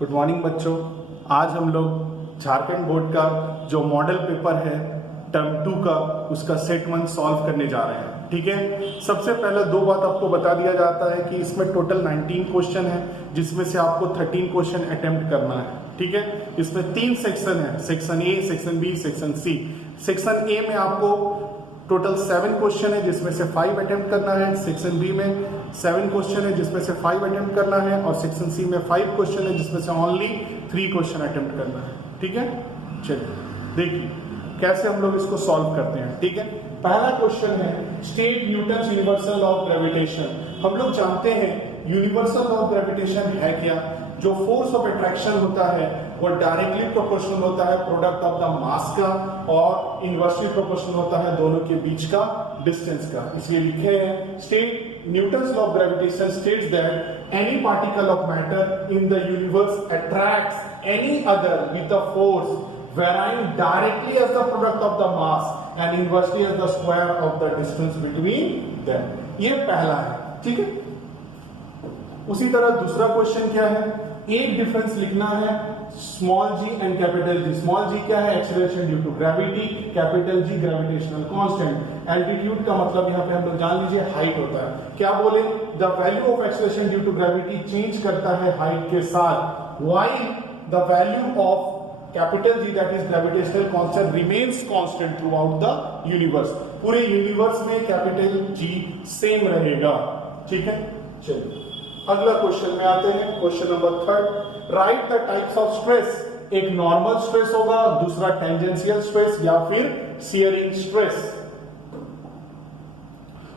Good morning बच्चों। आज हम लोग झारखंड बोर्ड का जो मॉडल पेपर है टर्म 2 का उसका सेट 1 सॉल्व करने जा रहे हैं। ठीक है, सबसे पहले दो बात आपको बता दिया जाता है कि इसमें टोटल 19 क्वेश्चन है, जिसमें से आपको 13 क्वेश्चन अटेम्प्ट करना है। ठीक है, इसमें 3 सेक्शन है, section A, section B, section C. Section A में आपको टोटल 7 क्वेश्चन है, जिसमें से 5 अटेम्प्ट करना है। सेक्शन बी में 7 क्वेश्चन है, जिसमें से 5 अटेम्प्ट करना है। और सेक्शन सी में 5 क्वेश्चन है, जिसमें से ओनली 3 क्वेश्चन अटेम्प्ट करना है। ठीक है, चलिए देखिए कैसे हम लोग इसको सॉल्व करते हैं। ठीक है, पहला क्वेश्चन है state Newton universal law of gravitation. हम लोग जानते हैं यूनिवर्सल लॉ ऑफ ग्रेविटेशन है क्या। जो फोर्स ऑफ अट्रैक्शन होता है वो डायरेक्टली प्रोपोर्शनल होता है प्रोडक्ट ऑफ द मास का, और इनवर्सली प्रोपोर्शनल होता है दोनों के बीच का डिस्टेंस का। इसलिए लिखे हैं state Newton's law of gravitation states that any particle of matter in the universe attracts any other with the force varying directly as the product of the mass and inversely as the square of the distance between them। ये पहला है। ठीक है, उसी तरह दूसरा question क्या है, एक डिफरेंस लिखना है small g and capital G. Small g क्या है, acceleration due to gravity, capital G gravitational constant. Altitude का मतलब यहाँ पे हम लोग जान लीजिए हाइट होता है। क्या बोले, the value of acceleration due to gravity change करता है हाइट के साथ, while the value of capital G that is gravitational constant remains constant throughout the universe. पूरे यूनिवर्स में कैपिटल जी सेम रहेगा। ठीक है, चलिए अगला क्वेश्चन में आते हैं। Question number 3, write the types of stress. एक नॉर्मल स्ट्रेस होगा, दूसरा टेंजेंशियल स्ट्रेस या फिर shearing stress.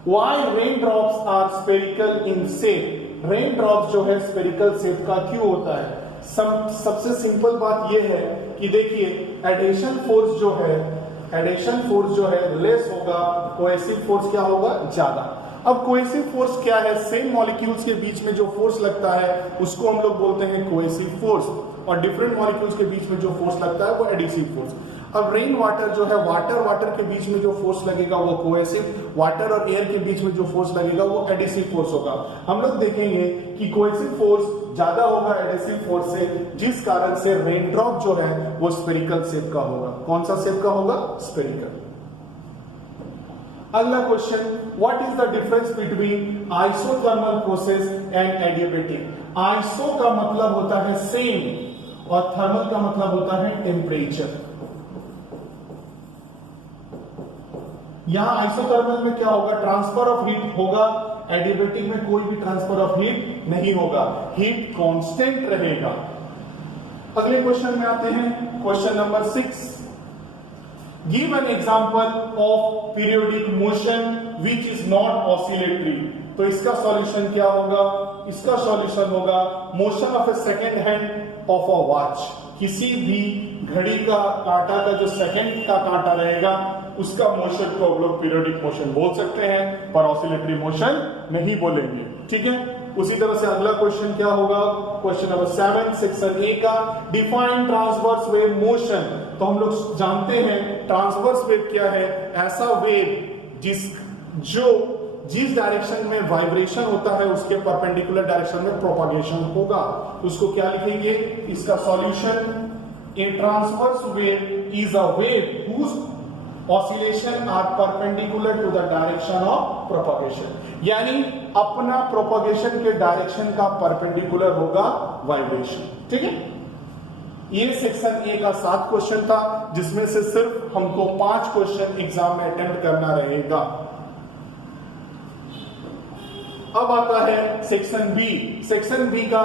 Why rain drops are spherical in shape. Rain drops जो है स्फेरिकल शेप का क्यों होता है। सबसे सिंपल बात यह है कि देखिए एडिशन फोर्स जो है लेस होगा, कोहेसिव फोर्स क्या होगा, ज्यादा। अब कोहेसिव फोर्स क्या है, सेम मॉलिक्यूल्स के बीच में जो फोर्स लगता है उसको हम लोग बोलते हैं कोहेसिव फोर्स, और डिफरेंट मॉलिक्यूल्स के बीच में जो फोर्स लगता है वो एडिसिव फोर्स। अब रेन वाटर जो है वाटर के बीच में जो फोर्स लगेगा वो कोहेसिव, वाटर और एयर के बीच में जो फोर्स लगेगा वो एडिसिव फोर्स होगा। हम लोग देखेंगे कि कोहेसिव फोर्स ज्यादा होगा एडिसिव फोर्स से, जिस कारण से रेन ड्रॉप जो है वो स्फेरिकल शेप का होगा। कौन सा शेप का होगा, स्फेरिकल। अगला question, what is the difference between isothermal process and adiabatic. Iso का मतलब होता है सेम और थर्मल का मतलब होता है टेम्परेचर। यहां आइसोथर्मल में क्या होगा, ट्रांसफर ऑफ हीट होगा, एडियाबेटिक में कोई भी ट्रांसफर ऑफ हीट नहीं होगा, हीट कांस्टेंट रहेगा। अगले क्वेश्चन में आते हैं। Question number 6, give an example of periodic motion which is not oscillatory. तो इसका सॉल्यूशन क्या होगा, इसका सॉल्यूशन होगा motion of A second hand of a watch. किसी भी घड़ी का कांटा का जो सेकंड का कांटा रहेगा उसका मोशन को हम लोग पीरियोडिक मोशन बोल सकते हैं, पर ऑसिलेटरी मोशन नहीं बोलेंगे। ठीक है, उसी तरह से अगला क्वेश्चन क्या होगा, क्वेश्चन नंबर 7 सेक्शन ए का, डिफाइन ट्रांसवर्स वेव मोशन। तो हम लोग जानते हैं ट्रांसवर्स वेव क्या है, ऐसा वेव जिस डायरेक्शन में वाइब्रेशन होता है उसके परपेंडिकुलर डायरेक्शन में प्रोपागेशन होगा। उसको क्या लिखेंगे, इसका solution, a transverse wave is a wave whose oscillation are perpendicular to the direction of propagation. यानी अपना प्रोपागेशन के डायरेक्शन का परपेंडिकुलर होगा वाइब्रेशन। ठीक है, ये सेक्शन ए का 7 क्वेश्चन था, जिसमें से सिर्फ हमको 5 क्वेश्चन एग्जाम में अटेम्प्ट करना रहेगा। अब आता है सेक्शन बी। सेक्शन बी का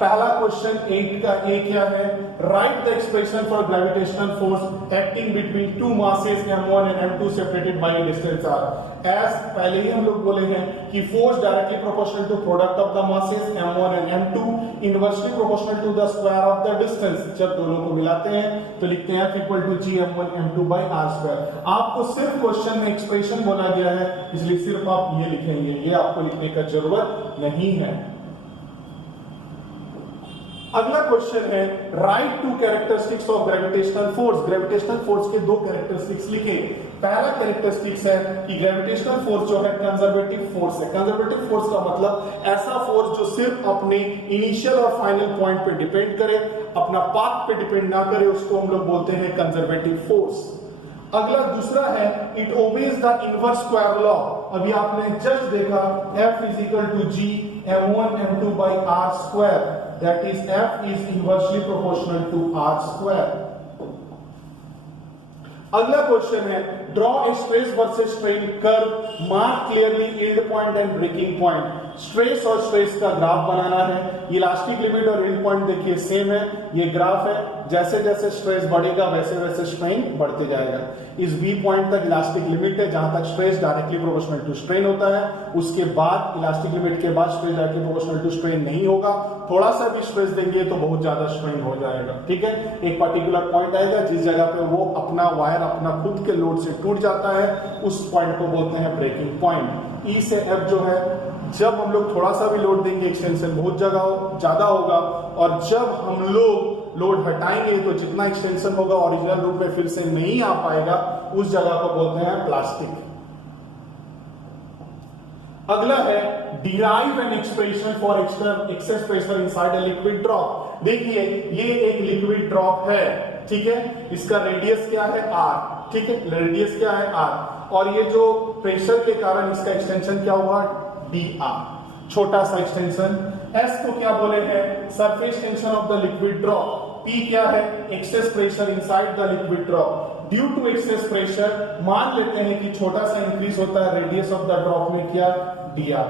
पहला क्वेश्चन 8 का ए क्या है, write the expression for gravitational force acting between two masses m1 and m2 separated by distance r। As पहले ही हम लोग बोले हैं कि force directly proportional to product of the masses m1 and m2, inversely proportional to the square of the distance. जब दोनों को मिलाते हैं तो लिखते हैं F equal to G m1 m2 by r square. आपको सिर्फ क्वेश्चन में एक्सप्रेशन बोला गया है, इसलिए सिर्फ आप ये लिखेंगे, ये आपको लिखने का जरूरत नहीं है। अगला क्वेश्चन है, right to characteristics of gravitational force. Gravitational force के 2 कैरेक्टरिस्टिक्स लिखें। पहला कैरेक्टरिस्टिक्स है कि ग्रेविटेशनल फोर्स जो है कंजर्वेटिव फोर्स है। कंजर्वेटिव फोर्स का मतलब ऐसा फोर्स जो सिर्फ अपने इनिशियल और फाइनल पॉइंट पे डिपेंड करे, अपना पाथ पे डिपेंड ना करे, उसको हम लोग बोलते हैं कंजर्वेटिव फोर्स। अगला दूसरा है it obeys the inverse square law. अभी आपने जस्ट देखा F is equal to G m1 m2 by r square, that is F is inversely proportional to r square। अगला क्वेश्चन है draw a stress versus strain curve, mark clearly yield point and breaking point. Stress और stress का graph बनाना है। Elastic limit और yield point देखिए same है, ये ग्राफ है। जैसे जैसे स्ट्रेस बढ़ेगा वैसे वैसे स्ट्रेन बढ़ते जाएगा। इस बी पॉइंट तक इलास्टिक लिमिट है, जहां तक stress directly proportional to strain होता है। उसके बाद इलास्टिक लिमिट के बाद stress directly proportional to strain नहीं होगा। थोड़ा सा भी स्ट्रेस देंगे तो बहुत ज्यादा स्ट्रेन हो जाएगा। ठीक है, एक पर्टिकुलर पॉइंट आएगा जिस जगह पे वो अपना वायर अपना खुद के लोड से टूट जाता है, उस पॉइंट को बोलते हैं ब्रेकिंग पॉइंट। ई से एफ जो है, जब हम लोग थोड़ा सा भी लोड देंगे एक्सटेंशन बहुत ज्यादा होगा, और जब हम लोग लोड हटाएंगे तो जितना एक्सटेंशन होगा ओरिजिनल रूप में फिर से नहीं आ पाएगा, उस जगह को बोलते हैं प्लास्टिक। अगला है derive N expression for access pressure inside a liquid drop. देखिए ये एक लिक्विड ड्रॉप है, ठीक है, इसका रेडियस क्या है r, ठीक है, रेडियस क्या है r, और ये जो प्रेशर के कारण इसका एक्सटेंशन क्या हुआ dr, छोटा सा एक्सटेंशन। s को क्या बोले हैं surface tension of the liquid drop. p क्या है excess pressure inside the liquid drop. Due to excess pressure मान लेते हैं कि छोटा सा इंक्रीज होता है रेडियस ऑफ द ड्रॉप में, क्या dr।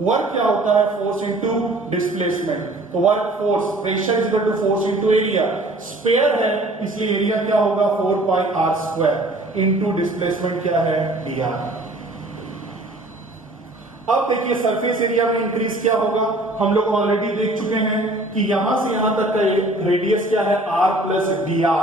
वर्क क्या होता है फोर्स इनटू डिस्प्लेसमेंट, तो work force pressure is equal to force into area. Sphere है इसलिए एरिया क्या होगा 4 pi r square into displacement क्या है dr। अब देखिए सरफेस एरिया में इंक्रीज क्या होगा, हम लोग ऑलरेडी देख चुके हैं कि यहां से यहां तक का रेडियस क्या है r प्लस dr,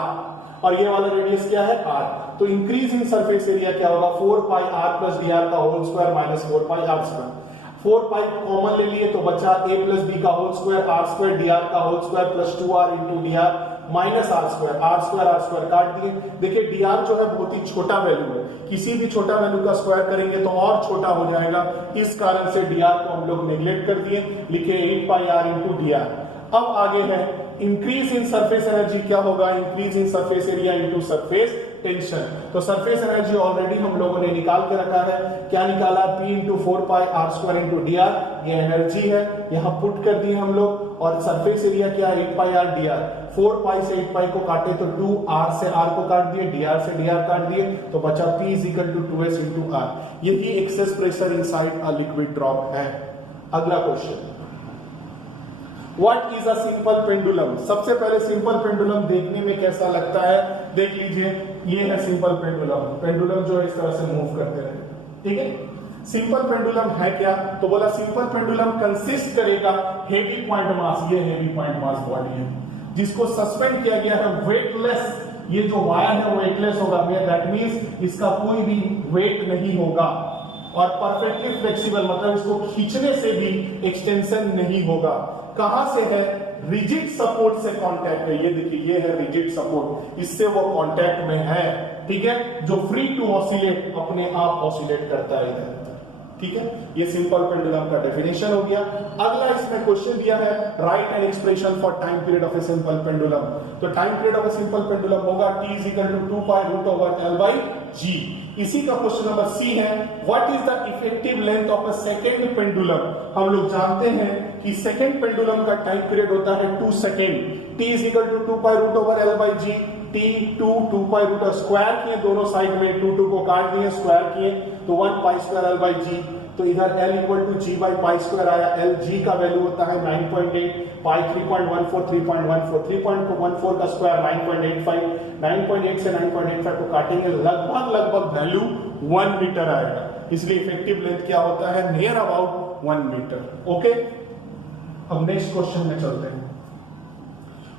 और ये वाला रेडियस क्या है r। तो इंक्रीज इन सरफेस एरिया क्या होगा 4 पाई r प्लस dr का whole square minus 4 pi r square. 4 pi common ले लिए तो बचा a प्लस b का whole square r square dr का whole square plus 2r into dr minus r square काट दिए। देखिए dr जो है बहुत ही छोटा वैल्यू है, किसी भी छोटा वैल्यू का स्क्वायर करेंगे तो और छोटा हो जाएगा, इस कारण से dr को हम लोग नेग्लेक्ट कर दिए, लिखे 8 पाई r इंटू dr। अब आगे है इंक्रीज इन सरफेस एनर्जी क्या होगा, increase in surface area into surface tension. तो सरफेस एनर्जी ऑलरेडी हम लोगों ने निकाल के रखा है, क्या निकाला P into 4 pi r square into dr, ये एनर्जी है, यहां पुट कर दिए हम लोग। और सरफेस एरिया क्या 8 पाई r dr, 4 पाई से 8 पाई को काटे तो 2, r से r को काट दिए, dr से dr काट दिए, तो बचा P is equal to 2s into r। यही excess pressure inside a liquid drop है। अगला question, what is a simple pendulum. सबसे पहले सिंपल पेंडुलम देखने में कैसा लगता है, देख लीजिए, ये है सिंपल पेंडुलम। पेंडुलम जो है इस तरह से मूव करते रहे, ठीक है। सिंपल पेंडुलम है क्या, तो बोला सिंपल पेंडुलम कंसिस्ट करेगा हेवी पॉइंट मास, ये हेवी पॉइंट मास बॉडी है जिसको सस्पेंड किया गया है वेटलेस। ये जो वायर है वो वेटलेस होगा, दैट मींस इसका कोई भी वेट नहीं होगा, और परफेक्टली फ्लेक्सिबल मतलब इसको खींचने से भी एक्सटेंशन नहीं होगा। कहां से है, रिजिड सपोर्ट से कांटेक्ट है, ये देखिए ये है रिजिड सपोर्ट, इससे वो कांटेक्ट में है, ठीक है, जो फ्री टू ऑसिलेट अपने आप ऑसिलेट करता है, ठीक है। ये सिंपल पेंडुलम का डेफिनेशन हो गया। अगला इसमें क्वेश्चन दिया है write an expression for time period of a simple pendulum. तो time period of a simple pendulum होगा t is equal to 2 pi root over l by g। इसी का क्वेश्चन नंबर सी है what is the effective length of a second pendulum. हम लोग जानते हैं कि सेकंड पेंडुलम का टाइम पीरियड होता है 2 second. t is equal to 2 pi root over l by g। t 2 pi root square किए दोनों साइड में, 2 को काट दिए, स्क्वायर किए तो 1 pi square l by g। तो इधर l equal to g by pi square आया। l g का वैल्यू होता है 9.8, पाई 3.14, 3.14, 3.14 का स्क्वायर 9.85, 9.8 से 9.85 को काटेंगे लगभग वैल्यू 1 मीटर आएगा, इसलिए इफेक्टिव लेंथ क्या होता है नियर अबाउट 1 मीटर। ओके, अब नेक्स्ट क्वेश्चन में चलते हैं।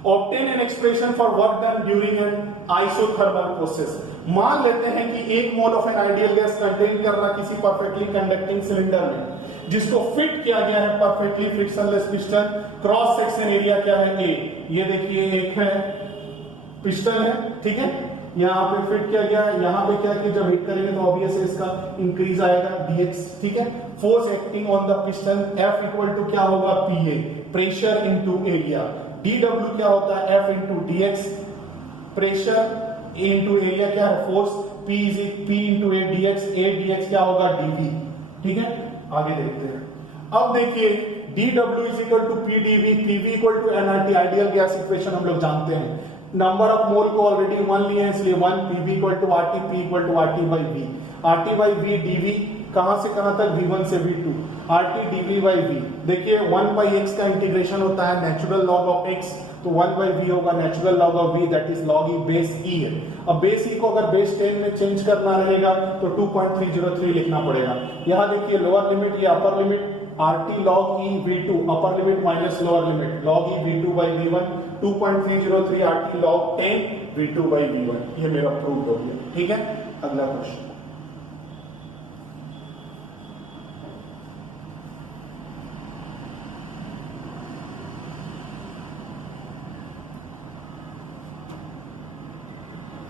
Obtain N expression for work done during an isothermal process. मान लेते हैं कि 1 mole of an ideal gas contain कर रहा किसी परफेक्टली कंडक्टिंग सिलेंडर में, जिसको फिट किया गया है perfectly frictionless piston. Cross section area क्या है A, ये देखिए एक है पिस्टन है, ठीक है, यहाँ पे फिट किया गया, यहाँ पे क्या कि जब हिट करेंगे तो ऑब्वियस है इसका इंक्रीज आएगा dx, ठीक है। Force acting on the piston F equal to क्या होगा PA, pressure into area. dw क्या होता है F into dx, pressure into area क्या है force, P into A dx क्या होगा dv, ठीक है। आगे देखते हैं। अब देखिए dw is equal to pdv, pv equal to nRT, ideal gas equation हम लोग जानते हैं। नंबर ऑफ मोल को ऑलरेडी 1 लिए हैं इसलिए 1, pv equal to RT, p equal to RT by v, RT by v dv कहां से कहां तक v1 से v2, RT dv by v। देखिए 1 बाई x का इंटीग्रेशन होता है नेचुरल लॉग ऑफ x, तो 1 बाई v होगा natural log of v, that is log e base e है। अब बेस e को अगर बेस 10 में चेंज करना रहेगा तो 2.303 लिखना पड़ेगा। यहां देखिए लोअर लिमिट, ये upper limit, RT log e v2, upper limit minus lower limit, log e v2 by v1, 2.303 RT log 10 v2 by v1, ये मेरा प्रूफ हो गया, ठीक है। अगला क्वेश्चन,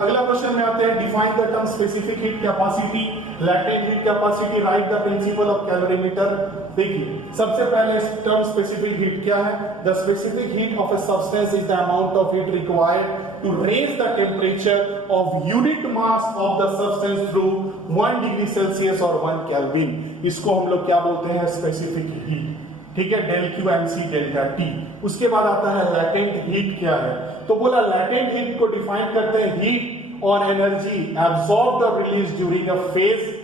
अगला क्वेश्चन में आते हैं। Define the term specific heat capacity, latent heat capacity, write the principle of calorimeter. देखिए सबसे पहले टर्म स्पेसिफिक हीट क्या है? The specific heat of a substance is the amount of heat required to raise the temperature of unit mass of the substance through 1 degree Celsius और 1 kelvin. इसको हम लोग क्या बोलते हैं? स्पेसिफिक हीट, ठीक है। Del Q M C delta T. उसके बाद आता है लैटेंट हीट क्या है? तो बोला लैटेंट हीट को डिफाइन करते हैं हीट और एनर्जी एब्सॉर्ब्ड और release during a phase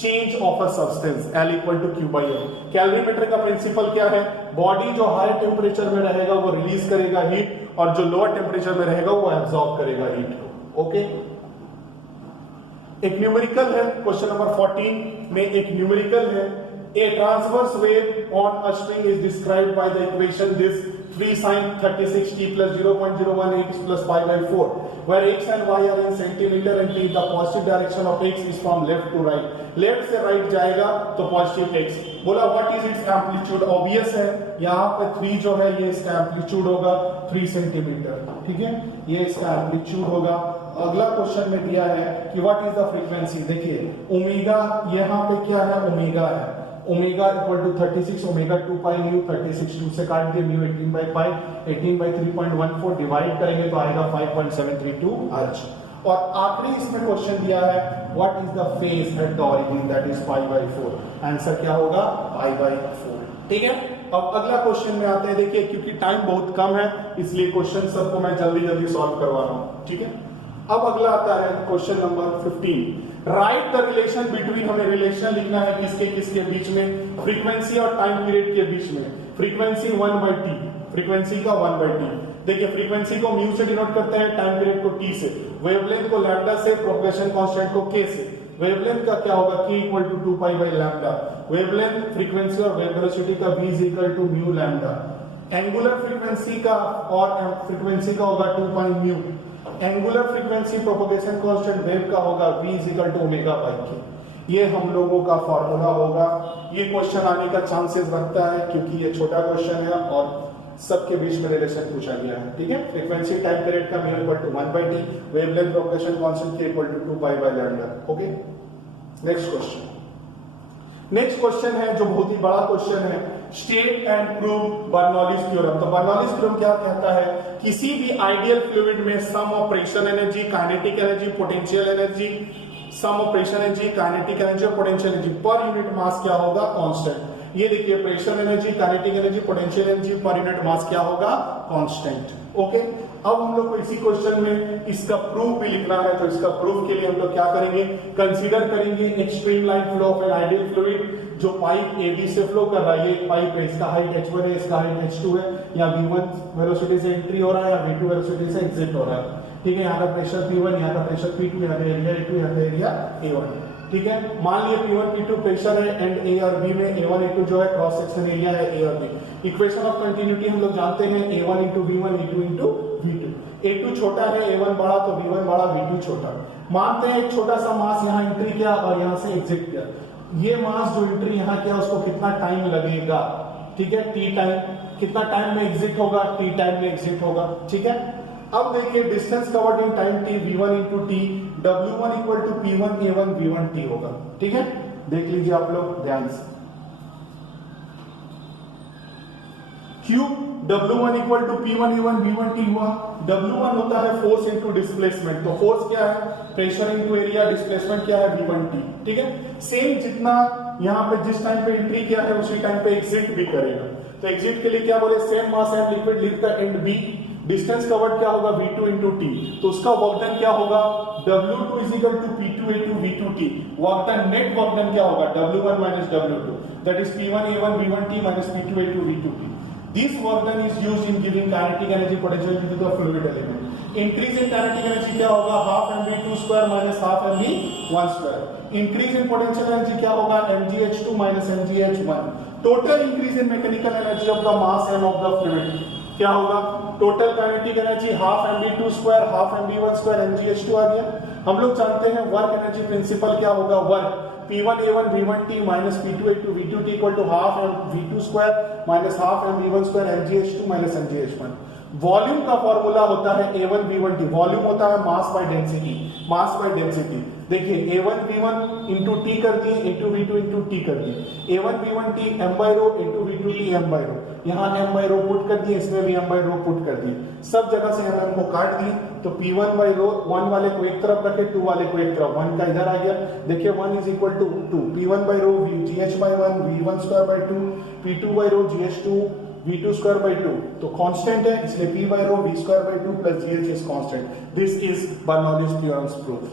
change of a substance, L equal to Q by M. Calorimeter का प्रिंसिपल क्या है? बॉडी जो हाई टेम्परेचर में रहेगा वो रिलीज करेगा हीट, और जो लोअर टेम्परेचर में रहेगा वो एब्सॉर्ब करेगा हीट को, ओके। एक न्यूमेरिकल है क्वेश्चन नंबर 14 में, एक न्यूमेरिकल है। A transverse wave on a string is described by the equation this 3 sin 36t plus 0.018 plus pi by 4, where x and y are in centimeter and t. The positive direction of x is from left to right. Left से right जाएगा तो positive x। बोला what is it's amplitude? Obvious है, यहाँ पे 3 जो है ये इसका एम्पलीट्यूड होगा 3 सेंटीमीटर, ठीक है, ये इसका एम्पलीट्यूड होगा। अगला क्वेश्चन में दिया है कि व्हाट इज द फ्रीक्वेंसी। देखिए ओमेगा यहाँ पे क्या है? ओमेगा है, omega equal to 36, omega 2 pi nu, 36 2 से काट दिए, nu 18 by pi, 18 by 3.14 divide करेंगे तो आएगा 5.732 हर्ट्ज। और आखिरी इसमें क्वेश्चन दिया है what is the phase at the origin, that is pi by 4। Answer क्या होगा? पाई बाई 4, ठीक है। अब अगला क्वेश्चन में आते हैं। देखिए क्योंकि टाइम बहुत कम है इसलिए क्वेश्चन सबको मैं जल्दी जल्दी सॉल्व करवा रहा हूं, ठीक है। अब अगला आता है question number 15। Right the relation between, हमें रिलेशन लिखना है किसके किसके बीच में? फ्रीक्वेंसी और टाइम पीरियड के बीच में। फ्रीक्वेंसी 1/t, फ्रीक्वेंसी का 1/t। देखिए फ्रीक्वेंसी को म्यू से डिनोट करते हैं, टाइम पीरियड को t से, वेवलेंथ को लैम्डा से, प्रोपगेशन कांस्टेंट को k से। वेवलेंथ का क्या होगा? k equal to 2 pi by lambda. Wavelength, frequency और वेव वेलोसिटी का v is equal to mu lambda. Angular frequency का और फ्रीक्वेंसी का होगा 2 pi mu. Angular frequency propagation constant wave का होगा v is equal to omega by k। ये हम लोगों का फॉर्मूला होगा। ये क्वेश्चन आने का चांसेस रखता है क्योंकि ये छोटा क्वेश्चन है और सबके बीच में रिलेशन पूछा गया है, ठीक है। फ्रीक्वेंसी टाइम पीरियड का mu equal to 1/t, wavelength propagation constant k equal to 2 pi by lambda, okay. Next question, next question है जो बहुत ही बड़ा क्वेश्चन है। State and prove Bernoulli's theorem. तो बर्नौलीज थ्योरम क्या कहता है? किसी भी आइडियल फ्लूइड में sum of pressure energy, kinetic energy, potential energy, sum of pressure energy, kinetic energy और पोटेंशियल एनर्जी पर यूनिट मास क्या होगा? कांस्टेंट। ये देखिए pressure energy, kinetic energy, potential energy per unit मास क्या होगा? Constant, okay. अब हम लोग को इसी क्वेश्चन में इसका प्रूफ भी लिखना है, तो इसका प्रूफ के लिए हम लोग क्या करेंगे? कंसीडर करेंगे एक streamline flow of an ideal fluid जो पाइप AB से फ्लो कर रहा है। ये पाइप है, इसका हाइट h1 है, इसका हाइट h2 है, या v1 वेलोसिटी से एंट्री हो रहा है या v2 वेलोसिटी से एग्जिट हो रहा है, ठीक है। यहाँ का प्रेशर P1, यहाँ का प्रेशर P2, यहाँ का एरिया A2, यहाँ का एरिया A1, ठीक है। मान लिया P1 P2 प्रेशर है एंड A और B में A1 A2 जो है क्रॉस सेक्शन एरिया है A और B। इक्वेशन ऑफ कंटिन्यूटी हम लोग जानते हैं A1 into V1 E2 into V2। A2 छोटा है, A1 बड़ा, तो V1 बड़ा, V2 छोटा। मानते हैं एक छोटा सा मास यहाँ एंट्री किया और यहाँ से एग्जिट किया। ये मास जो एंट्री यहाँ किया उसको कितना टाइम लगेगा, ठीक है, t टाइम। कितना टाइम में एग्जिट होगा? t टाइम में एग्जिट होगा, ठीक है। अब देखिए distance covered in time t v1 into T, w1 equal to p1 a1 v1 t होगा। ठीक है, देख लीजिए आप लोग ध्यान से। क्यों w1 equal to p1 a1 v1 t हुआ? w1 होता है फोर्स इनटू डिस्प्लेसमेंट, तो फोर्स क्या है? प्रेशर इनटू एरिया, डिस्प्लेसमेंट क्या है? v1 t। ठीक है, सेम जितना यहाँ पे जिस टाइम पे एंट्री किया है उसी टाइम पे एग्जिट भी करेगा। तो एग्जिट के लिए क्या बोले? Same mass and liquid leave the end b, distance covered क्या होगा? v2 इंटू टी, तो उसका वर्क डन क्या होगा? w2 is equal to p2 a2 v2 t। Work done, net work done क्या होगा? w1 minus w2, that is p1 a1 v1 t minus p2 a2 v2 t। This work done is used in giving kinetic energy potential to the fluid element. Increase in kinetic energy क्या होगा? half mv2 square minus half mv1 square. Increase in potential energy क्या होगा? mgh2 minus mgh1. Total increase in mechanical energy of the mass and of the fluid क्या होगा? Total kinetic energy half mv2 square half mv1 square mgh2 आ गया। हम लोग जानते हैं work energy principal क्या होगा? Work P1 A1 V1 T minus P2 A2 V2 T equal to half m V2 square minus half m V1 square mgh2 minus mgh1। Volume का formula होता है A1 V1 T, वॉल्यूम होता है mass by density, mass by density. देखिए A1 V1 into T कर दिए, A2 V2 into T कर दिए, A1 V1 T m by row, A2 V2 T m by रो, यहाँ m by रो पुट कर दिए, इसमें भी m by रो पुट कर दिए, सब जगह से हम को काट दिए। तो P1 by रो 1 वाले को एक तरफ रखे, 2 वाले को एक तरफ, 1 का इधर आ गया। देखिए 1 is equal to 2, P1 by rho gh by 1 v1 square by 2, P2 by rho gh2 v2 square by 2, तो कांस्टेंट है इसलिए p by row v square by 2 plus gh is constant. This is Bernoulli's theorem's proof.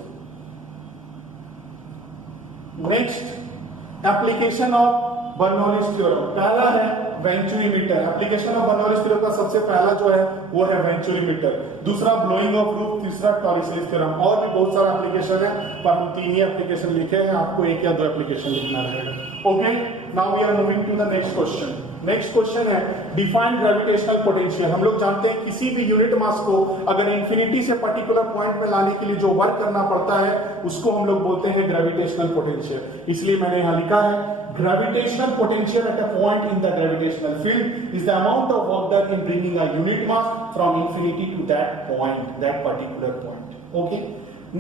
Next, application of Bernoulli's theorem. पहला है venturimeter. Application of Bernoulli's theorem का सबसे पहला जो है वो है वेंचुरीमीटर, दूसरा ब्लोइंग ऑफ रूफ, तीसरा टॉरिसेस थ्योरम। और भी बहुत सारा एप्लीकेशन है पर हम 3 ही एप्लीकेशन लिखे हैं, आपको 1 या 2 एप्लीकेशन लिखना रहेगा। Okay, now we are moving to the next question. Next question है डिफाइन ग्रेविटेशनल पोटेंशियल। हम लोग जानते हैं किसी भी यूनिट मास को अगर इंफिनिटी से पर्टिकुलर पॉइंट में लाने के लिए जो वर्क करना पड़ता है उसको हम लोग बोलते हैं ग्रेविटेशनल पोटेंशियल। इसलिए मैंने यहां लिखा है gravitational potential at a point in the gravitational field is the amount of work done in bringing a unit mass from infinity to that point, that particular point. Okay,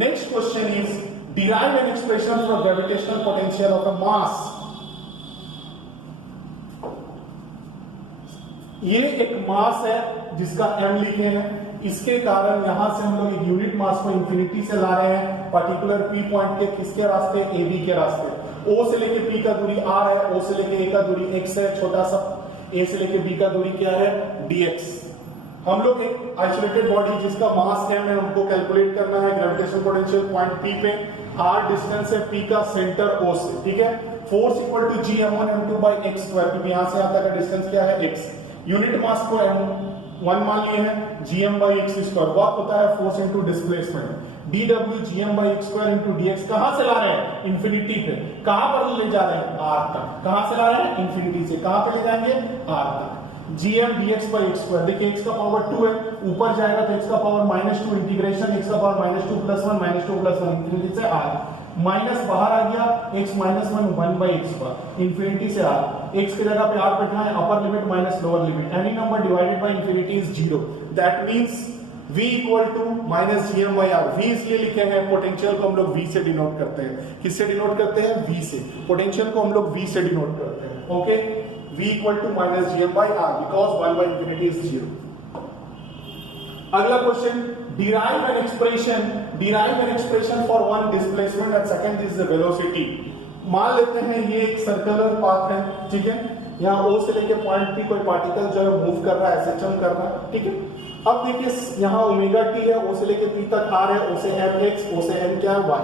next question is derive an expression for gravitational potential of a mass. ये एक मास है जिसका m लिखे हैं, इसके कारण यहां से हम लोग एक यूनिट मास को इंफिनिटी से ला रहे हैं पर्टिकुलर p पॉइंट के किसके रास्ते? ab के रास्ते। O से लेके P का दूरी r है, O से लेके A का दूरी x है, छोटा सा A से लेके B का दूरी क्या है? dx। हम लोग एक आइसोलेटेड बॉडी जिसका मास m है हमको कैलकुलेट करना है ग्रेविटेशनल पोटेंशियल पॉइंट P पे। r डिस्टेंस है P का सेंटर O से, ठीक है। Force equal to G m1 m2 by x square, क्योंकि यहां से यहां तक का डिस्टेंस क्या है? x। यूनिट मास को m1 मान लिए हैं, gm by x square. Work होता है force into displacement, dw gm by x square into dx। कहां से ला रहे हैं? इंफिनिटी पे। कहां पर ले जा रहे हैं? r तक। कहां से ला रहे हैं? इंफिनिटी से। कहां पे ले जाएंगे? r तक। gm dx by x square, देखिए x का पावर 2 है, ऊपर जाएगा तो x का पावर -2, इंटीग्रेशन x का पावर -2 + 1 -2 + 1 इंफिनिटी से r, माइनस बाहर आ गया, x -1 1/x पर इंफिनिटी से r, x की जगह पे r बैठा है, upper limit minus lower limit, any number divided by infinity is 0। That means v equal to minus gm by r। v इसलिए लिखे हैं, पोटेंशियल को हम लोग v से डिनोट करते हैं। किससे डिनोट करते हैं? v से। पोटेंशियल को हम लोग v से डिनोट करते हैं। Okay, v equal to minus gm by r because one by infinity is 0। अगला question, derive an expression for one displacement and second is the velocity। मान लेते हैं ये एक सर्कुलर पाथ है, ठीक है। यहाँ O से लेके पॉइंट P कोई पार्टिकल जो है मूव कर रहा है, SHM कर रहा है, ठीक है। अब देखिए यहाँ ओमेगा टी है, O से लेके P तक r है, O से mx, O से n क्या है? y।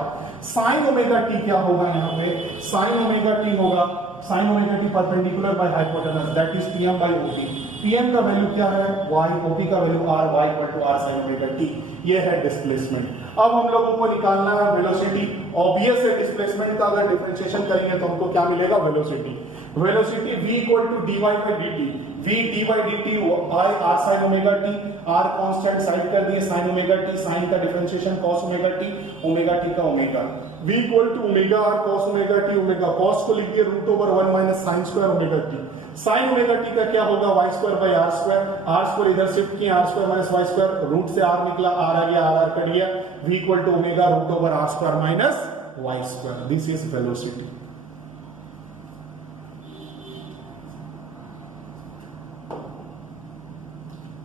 साइन ओमेगा टी क्या होगा? यहाँ पे साइन ओमेगा टी होगा, sine omega t perpendicular by hypotenuse, that is pm by ot। pm का वैल्यू क्या है? y, ot का value r, y equal to r sin omega t। ये है डिस्प्लेसमेंट। अब हम लोगों को निकालना है वेलोसिटी। ऑब्वियस है डिस्प्लेसमेंट का अगर डिफरेंशिएशन करेंगे तो हमको क्या मिलेगा? Velocity. Velocity v equal to dy by dt, v d by dt by r sin omega t, r constant side कर दिए, sin ओमेगा t, sin का differentiation cos omega t, omega t का omega, v equal to omega r cos omega t, omega cos को लिख दिए √1 - sin square omega t, sine omega T का क्या होगा, Y square by R square इधर shift किया, R square minus Y square, root से आर निकला, आर आ गया, आर कट गया, v equal to omega root over R square minus Y square, this is velocity.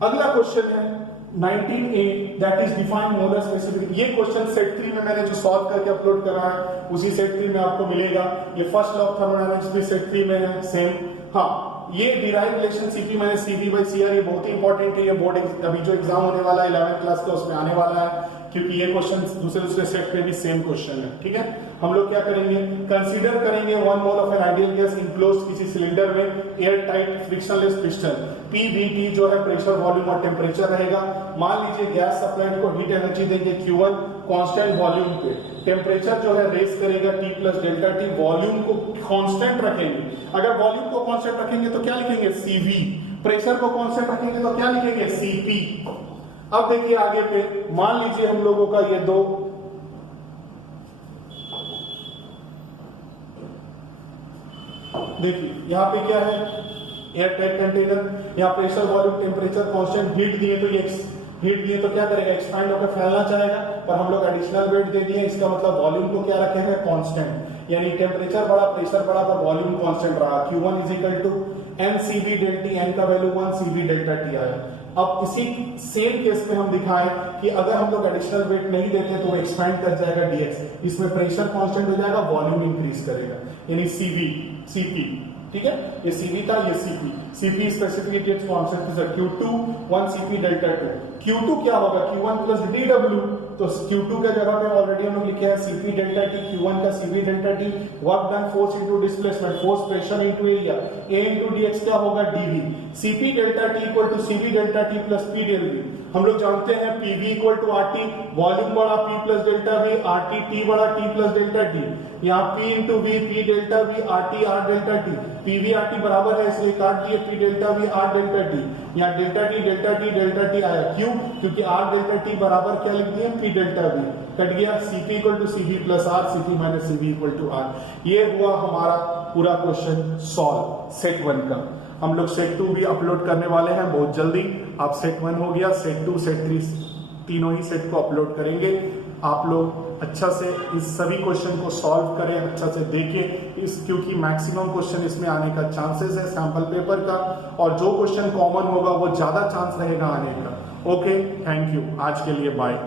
अगला क्वेश्चन है 19A, that is define molar specific. ये question set 3 में मैंने जो सॉल्व करके अपलोड करा है उसी सेट 3 में आपको मिलेगा। ये फर्स्ट लॉ ऑफ थर्मोडायनामिक्स भी सेट 3 में है सेम। हाँ, ये derive relation CP minus CV by CR, ये बहुत ही इंपॉर्टेंट है। ये बोर्ड अभी जो एग्जाम होने वाला है 11th क्लास का उसमें आने वाला है, क्योंकि ये क्वेश्चन दूसरे सेट पे भी सेम क्वेश्चन है। ठीक है, हम लोग क्या करेंगे, कंसीडर करेंगे 1 mole of an ideal gas enclosed किसी सिलेंडर में air tight frictionless piston, PVT जो है प्रेशर वॉल्यूम और टेम्परेचर रहेगा। मान लीजिए गैस सप्लाइड को हीट एनर्जी देंगे Q1 कांस्टेंट वॉल्यूम पे, टेम्परेचर जो है रेस करेगा T plus delta T, volume को कांस्टेंट रखेंगे। अगर वॉल्यूम को कांस्टेंट रखेंगे तो क्या लिखेंगे, CV, प्रेशर को कांस्टेंट रखेंगे तो क्या लिखेंगे, CP। अब देखिए आगे पे, मान लीजिए हम लोगों का ये दो देखिए यहाँ पे क्या है, एयर टाइट कंटेनर, यहाँ pressure volume temperature constant, heat दिए तो ये हीट दिए तो क्या करेगा, एक्सपैंड होकर फैलना चाहेगा, पर हम लोग एडिशनल वेट दे दिए, इसका मतलब वॉल्यूम को क्या रखे हैं, कांस्टेंट, यानी टेम्परेचर बढ़ा प्रेशर बढ़ा तो वॉल्यूम कांस्टेंट रहा। Q1 is equal to NCV delta T, n का वैल्यू 1, CV डेल्टा T आया। अब इसी सेम केस में हम दिखाएं कि अगर हम लोग एडिशनल वेट नहीं देते तो वो एक्सपैंड कर जाएगा dx, इसमें प्रेशर कांस्टेंट हो जाएगा, वॉल्यूम इंक्रीज करेगा, यानी CV CP। ठीक है, ये CV था, ये CP स्पेसिफिक कांस्टेंट है Q2 1 CP डेल्टा 2। Q2 क्या होगा, Q1 प्लस dW, तो Q2 के जगह पे ऑलरेडी हम लोग लिखे हैं CP डेल्टा T, Q1 का CV delta T, work done force into displacement, force pressure into area, A into dx क्या होगा, dV। CP delta T equal to CV delta T plus P delta V। हम लोग जानते हैं PV equal to RT, volume बढ़ा P plus delta V, RT T बढ़ा T plus delta T, यहाँ P into V, P delta V, RT R delta T, PV RT बराबर है इसलिए काट दिए P delta V R delta T, यहाँ delta T आया, क्यों, क्योंकि R डेल्टा T बराबर क्या लिख दिए, P डेल्टा V, कट गया, CP equal to CV plus R, CP minus CV equal to R। ये हुआ हमारा पूरा क्वेश्चन सॉल्व सेट 1 का। हम लोग सेट 2 भी अपलोड करने वाले हैं बहुत जल्दी। आप सेट 1 हो गया, सेट 2 सेट 3 तीनों ही सेट को अपलोड करेंगे। आप लोग अच्छा से इस सभी क्वेश्चन को सॉल्व करें, अच्छा से देखें, क्योंकि मैक्सिमम क्वेश्चन इसमें आने का चांसेस है सैंपल पेपर का, और जो क्वेश्चन कॉमन होगा वो ज्यादा चांस रहेगा आने का। ओके, थैंक यू, आज के लिए बाय।